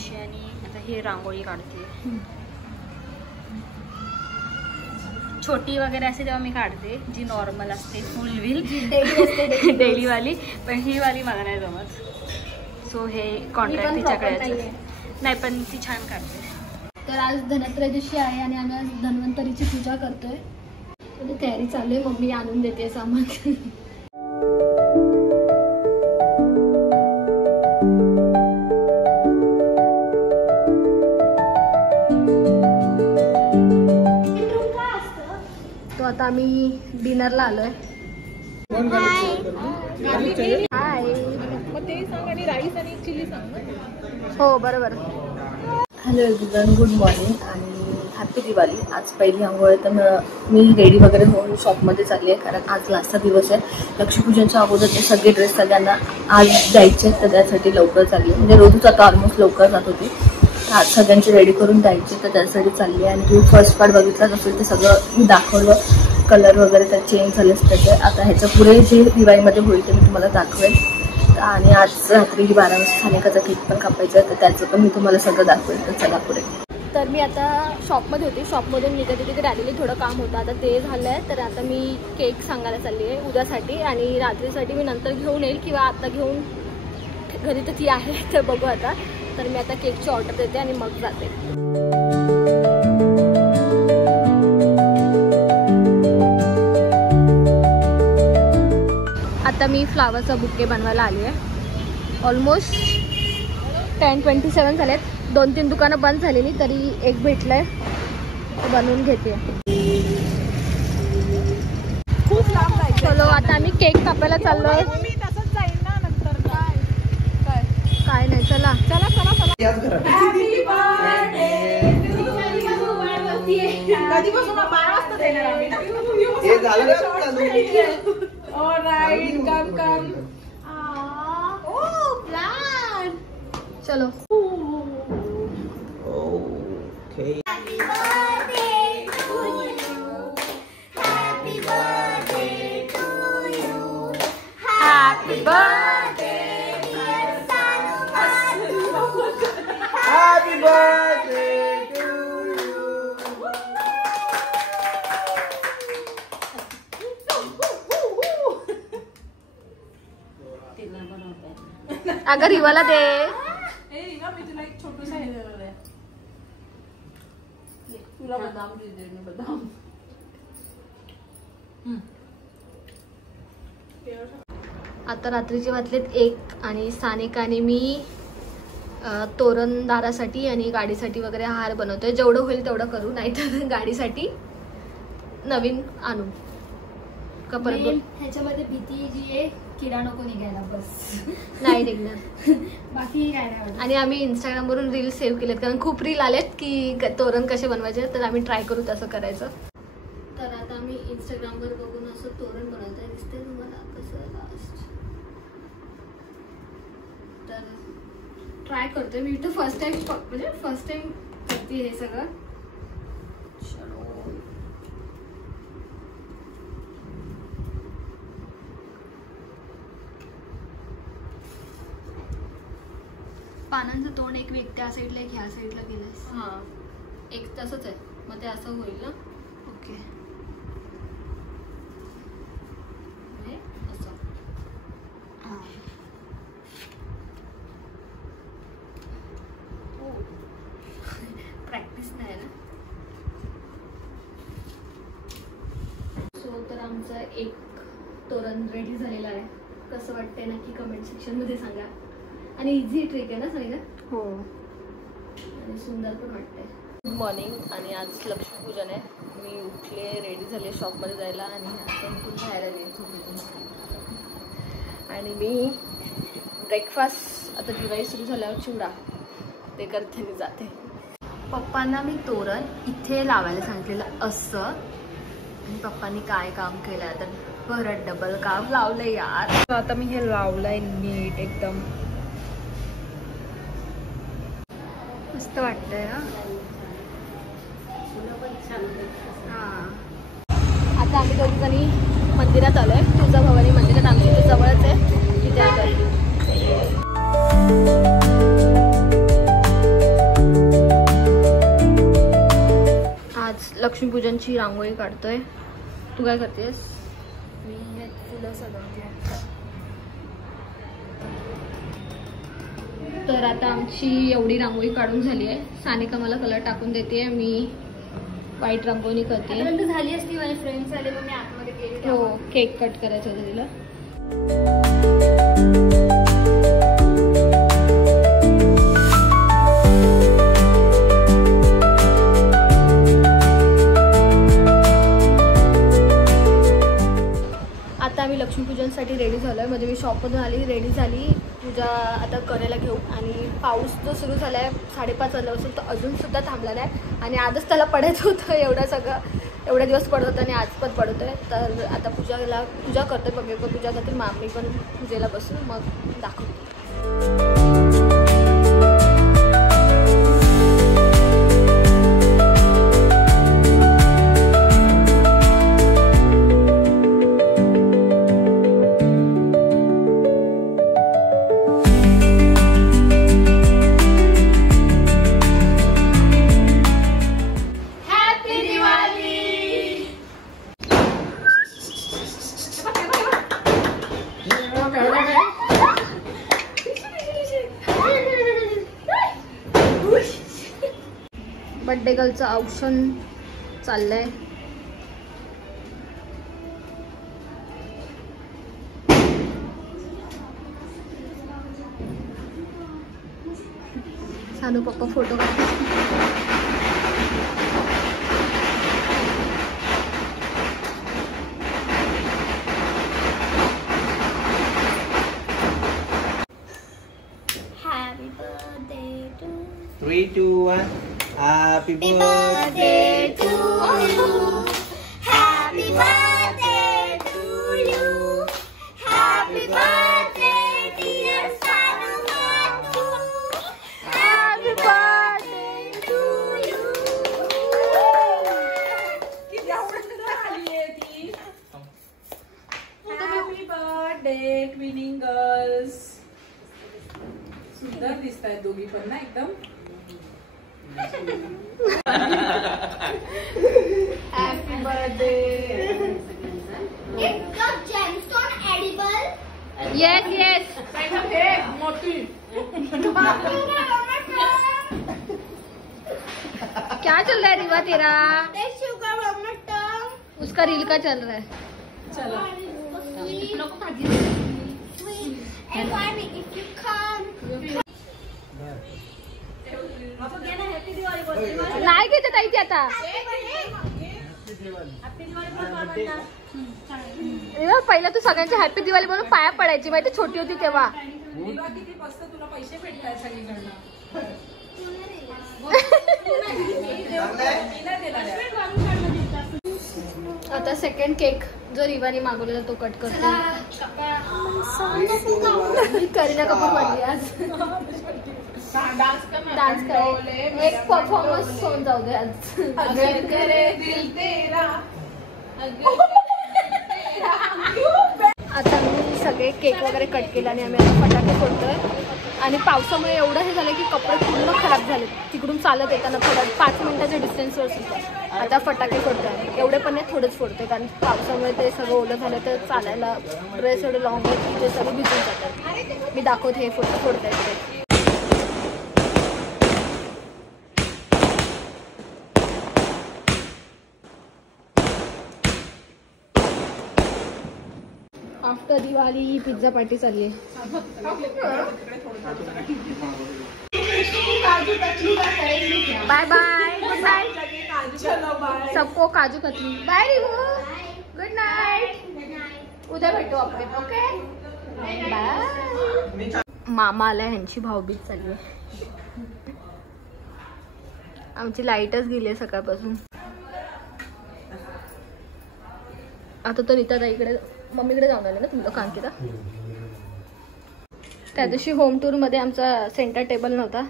थोडीशी आणि आता ही रांगोळी काढते. छोटी वगैरे असते तेव्हा मी काढते, जी नॉर्मल असते फुल व्हील डेलीवाली, पण ही वाली मला नाही जमत. सो हे कॉन्ट्रॅक्ट तिच्याकडे नाही, पण ती छान काढते. तर आज धनत्रयोदशी आहे आणि आम्ही आज धन्वंतरीची पूजा करतोय. तयारी चालू आहे, मम्मी आणून देते सामान. तो आता आम्ही डिनरला आलोय. हाय. राईस आणि चिली सांग. हो बरोबर. हॅलो एव्हरीवन, गुड मॉर्निंग आणि हॅपी दिवाळी. आज पहिली आंघोळ तर मी रेडी वगैरे होऊन शॉपमध्ये चालली आहे, कारण आज लास्टचा दिवस आहे. लक्ष्मीपूजनच्या अगोदर ते सगळे ड्रेस सगळ्यांना आज द्यायचे, तर त्यासाठी लवकर चालली आहे. म्हणजे रोजच आता ऑलमोस्ट लवकर जात होती, तर आज सगळ्यांची रेडी करून द्यायची, तर त्यासाठी चालली आहे. आणि तुम्ही फर्स्ट पार्ट बघितलाच असेल ते सगळं मी दाखवलं, कलर वगैरे त्यात चेंज झाले त्याचे. आता ह्याच्या पुढे जे दिवाळीमध्ये होईल ते मी तुम्हाला दाखवेल. आणि आज रात्री 12 वाजता सानिकाचा केक पण कापायचा आहे, तर त्याचं पण मी तुम्हाला सगळं दाखवेल. तर चला पुढे. तर मी आता शॉपमध्ये होती, शॉपमधून निघते तिथे डॅडीला थोडं काम होतं, आता ते झालं आहे. तर आता मी केक सांगायला चालली आहे उद्यासाठी, आणि रात्रीसाठी मी नंतर घेऊन येईल किंवा आता घेऊन घरी तर ती आहे, तर बघू आता. तर मी आता केकची ऑर्डर देते आणि मग जाते. आता मी फ्लावरचा बुके बनवायला आली आहे. ऑलमोस्ट 10:27 झालेत. 2-3 दुकानं बंद झालेली, तरी एक भेटलंय, बनवून घेते. खूप लांब जायचं. चलो आता आम्ही केक कापायला चाललोय. काय नाही, चला चला चला चला. कधीपासून 12 वाजता देणार आम्ही. चलो. अगर रिवाला दे. मी तुला एक छोटूसा हे देणार आहे. तुला बदाम दे, बदाम. आता रात्रीचे वाजलेत 1 आणि सानिकाने मी तोरणदारासाठी आणि गाडीसाठी वगैरे हार बनवतोय. जेवढं होईल तेवढं करू, नाही तर गाडीसाठी नवीन आणू का परत. ह्याच्यामध्ये भीती जी आहे, किडा नको निघायला, बस. नाही निघणार, बाकी काय नाही. आणि आम्ही इंस्टाग्रामवरून रील सेव्ह केलेत, कारण खूप रील आलेत की तोरण कसे बनवायचे, तर आम्ही ट्राय करू तसं करायचं. तर आता आम्ही इंस्टाग्रामवर बघून असं तोरण बनवतोय. दिसतंय तुम्हाला कसं लास्ट. तर ट्राय करतोय मी. इथं फर्स्ट टाइम करते हे सगळं. पानांचं तोंड एक वेग त्या साईडला, एक ह्या साईडला गेलंस. हां, एक तसंच आहे, मग ते असं होईल ना. ओके, असं. हां, प्रॅक्टिस नाही ना. सो तर आमचं एक तोरण रेडी झालेलं आहे. कसं वाटतंय नक्की कमेंट सेक्शनमध्ये सांगा. आणि इझी ट्रिक आहे ना सगळं. हो, आणि सुंदर पण वाटतंय. Good morning. आणि आज लक्ष्मीपूजन आहे. मी उठले, रेडी झाले शॉपमध्ये जायला, आणि आपण खूप बाहेर आले झोपेतून. आणि मी ब्रेकफास्ट आता दिवाळी सुरू झाल्यावर चिवडा ते करते, मी जाते. पप्पांना मी तोरण इथे लावायला सांगितलेलं असं, आणि पप्पांनी काय काम केलं तर परत डबल काम लावलंय यार. आता मी हे लावलंय नीट एकदम. मस्त वाटतंय ना. हां, आता आम्ही दोघी जणी मंदिरात आलोय. तुळजाभवानी मंदिरात आमच्या इथे जवळच आहे, तिथे आलोय. लक्ष्मीपूजनची रांगोळी काढतोय. तू काय करतेस? मी हे फुलं सजवते. तर आता आमची एवढी रांगोळी काढून झाली आहे. सानिका मला कलर टाकून देते, मी व्हाईट रांगोळी करते. झाली असती, माझे फ्रेंड्स आले मग मी आतमध्ये गेले. हो, केक कट करायचा होता तिला. आता आम्ही लक्ष्मीपूजनसाठी रेडी झालो आहे. म्हणजे मी शॉपमधून आली, रेडी झाली, पूजा आता करायला घेऊ. आणि पाऊस जो सुरू झाला आहे 5:30 वाजला असेल तर अजूनसुद्धा थांबला नाही. आणि आजच त्याला पडायचं होतं, एवढा दिवस पडत होता आणि आज पण पडत आहे. तर आता पूजा करते, पप्पा पण पूजा करतील, मग मी पण पूजेला बसू, मग दाखवते. बर्थडे गर्लचं औक्षण चाललंय. सानू पप्पा फोटो काढतात. Happy birthday to 3, 2, 1. Happy birthday to you. Happy birthday to you. Happy birthday dear Sanu. Happy birthday to you. Happy birthday twinning girls. सुंदर दिसतायत दोघी पण ना एकदम. Happy birthday. Is the gemstone edible? Yes. मोठी. क्या चल रहा है रिवा तेरा? Sugar on my tongue. उसका रील का चल रहा है. चला. Sweet and funny if you come. नाही घेते ताई ते आता. पहिला तू सगळ्यांची हॅपी दिवाळी म्हणून पाया पडायची, माहिती छोटी होती तेव्हा. दिवा किती मस्त, तुला पैसे भेटताय सगळीकडनं. आता सेकंड केक जो रिवानी मागवलेला तो कट करते. करीना कपूर बनली आज. डान्स करे, एक परफॉर्मन्स होऊन जाऊ दे आज. आता मी सगळे केक वगैरे कट केले आणि आम्ही आता फटाके फोडतोय. आणि पावसामुळे एवढं हे झालं की कपडे पूर्ण खराब झाले. तिकडून चालत येताना थोडं 5 मिनिटाच्या डिस्टन्सवर सुद्धा आता फटाके फोडतोय. एवढे पण नाही, थोडेच फोडतोय, कारण पावसामुळे ते सगळं ओलं झालं तर चालायला ड्रेस एवढे लॉंग आहे की ते सगळे भिजून जातात. मी दाखवते हे फोडताय ते. आफ्टर दिवाळी पिझ्झा पार्टी चालली आहे. बाय बाय, गुड नाईट सबको. Kaju katli. Bye Rivu, good night. उद्या भेटू आपण, ओके बाय. मामा आलाय, ह्यांची भाऊबीज चालली आहे. आमची लाईटच गेली आहे सकाळपासून. आता तो नीता ताईकडे मम्मीकडे जाऊन आले ना तुमचं कांकिता. त्या दिवशी होम टूर मध्ये आमचा सेंटर टेबल नव्हता,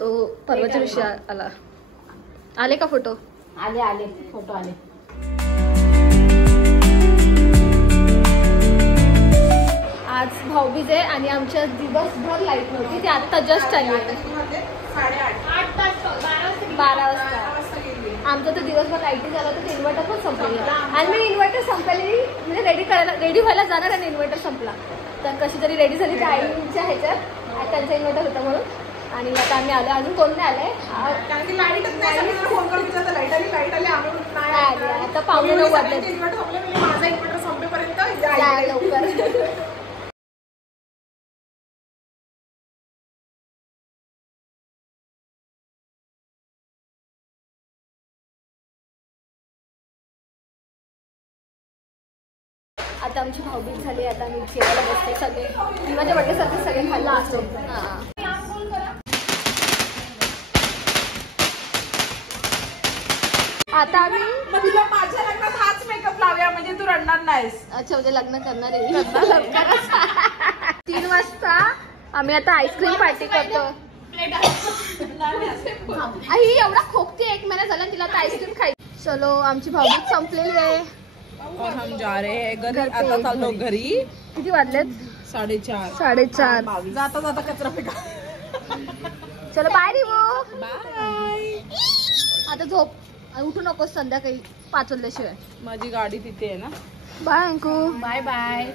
तो परवाच्या दिवशी आला. आले का फोटो? आले फोटो आले. आज भाऊबीज आहे आणि आमच्या दिवसभर लाईट नव्हती, ती आत्ता जस्ट आली. 8:30 12 वाजता आमचा तर दिवसभर लाईटी झाला तर इन्व्हर्टर पण संपलेला आणि मी इन्व्हर्टर संपलेली म्हणजे रेडी व्हायला जाणार आणि इन्व्हर्टर संपला. तर कशी तरी रेडी झाली त्या आईच्या ह्याच्यात त्यांचा इन्व्हर्टर होता म्हणून. आणि आता आम्ही आलो. अजून कोण नाही आलंय कारण की लाईटच नाही. फोन करून विचारलं लाईट आली आम्ही नाही आले. आता 9:15 वाजले. इन्व्हर्टर संपले म्हणजे माझा इन्व्हर्टर संपेपर्यंत जायला लवकर. आता आमची भाऊबीज झाली. आता आम्ही जेवायला बसते सगळे. माझ्या बड्डेसारखे सगळे खाल्ला असतो. आता आम्ही मग तुला माझ्या लग्नात हाच मेकअप लावूया म्हणजे तू रडणार नाहीस. अच्छा म्हणजे लग्न करणार आहे. 3 वाजता आम्ही आता आईस्क्रीम पार्टी करतो. आई एवढा खोकते 1 महिना झाला तिला आता आईस्क्रीम खायची. चलो आमची भाऊबीज संपलेली आहे. और हम जा रहे हैं घरी. आता चाललो घरी. किती वाजलेत? 4:30. जाता जाता कचरा फेका. चलो बाय रिवो. बाय. आता झोप. उठू नकोस संध्याकाळी 5 वाजल्याशिवाय. माझी गाडी तिथे आहे ना. बाय अंकू. Bye bye.